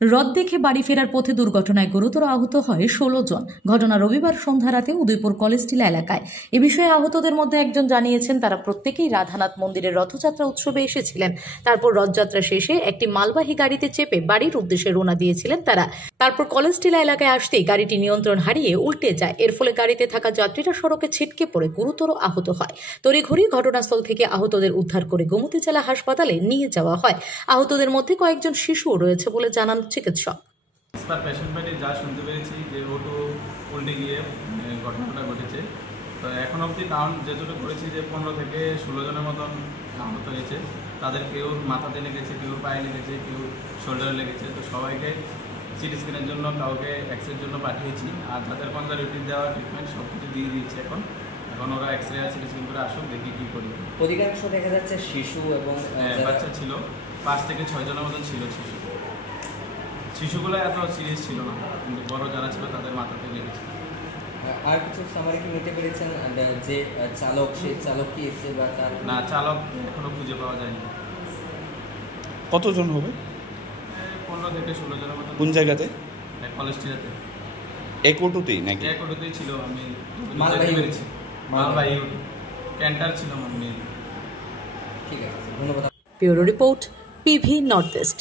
রথ দেখে বাড়ি ফেরার পথে দুর্ঘটনায় গুরুতর আহত হয় 16 জন। ঘটনা রবিবার সন্ধ্যা রাতে উদয়পুর কলেজ টিলা এলাকায়। এ বিষয়ে আহতদের মধ্যে একজন জানিয়েছেন তারা প্রত্যেকেই রাধানাথ মন্দিরের রথযাত্রা উৎসবে এসেছিলেন। তারপর রথযাত্রা শেষে একটি মালবাহী গাড়িতে চেপে বাড়ির উদ্দেশ্যে রওনা দিয়েছিলেন তারা। তারপর কলেজ টিলা এলাকায় আসতেই গাড়িটি নিয়ন্ত্রণ হারিয়ে উল্টে যায়। এর ফলে গাড়িতে থাকা যাত্রীরা সড়কে ছিটকে পড়ে গুরুতর আহত হয়। তড়িঘড়ি ঘটনাস্থল থেকে আহতদের উদ্ধার করে গোমতী জেলা হাসপাতালে নিয়ে যাওয়া হয়। আহতদের মধ্যে কয়েকজন শিশুও রয়েছে বলে জানান চিকিৎসক। পেশেন্ট পার্টি যা শুনতে পেরেছি যে অটো উল্টে গিয়ে ঘটনাটা ঘটেছে। তো এখন অবধি কাউন্ট যেটুকু করেছি যে 15 থেকে 16 জনের মতন আহত হয়েছে। তাদের কেউ মাথাতে লেগেছে, কেউ পায়ে লেগেছে, কেউ শোল্ডারে লেগেছে। তো সবাইকে সিটি স্ক্যানের জন্য, কাউকে এক্সরের জন্য পাঠিয়েছি। আর যাদের কনজারভেটিভ দেওয়া ট্রিটমেন্ট সব কিছু দিয়ে দিচ্ছে। এখন ওরা এক্সরে আর সিটি স্ক্যান করে আসুক, দেখি কী করি। অধিকাংশ দেখা যাচ্ছে শিশু এবং বাচ্চা ছিল, 5 থেকে 6 জনের মতন ছিল শিশুগুলো এত সিরিয়াস ছিল না, কিন্তু বড় যারা ছিল তাদের মাথাতে লেগেছে। আর কিছু সামারি কি নিতে পেরেছেন যে চালক, সেই চালক কি এসে বা তার? না, চালক এখনো খুঁজে পাওয়া যায়নি। কতজন হবে? 15 থেকে 16 জনের মতন। কোন জায়গাতে? কলেজ টিলাতে। এক অটোতেই নাকি? এক অটোতেই ছিল। আমি মালবাহী ক্যান্টার ছিল। ঠিক আছে, ধন্যবাদ। Bureau report, PV north east.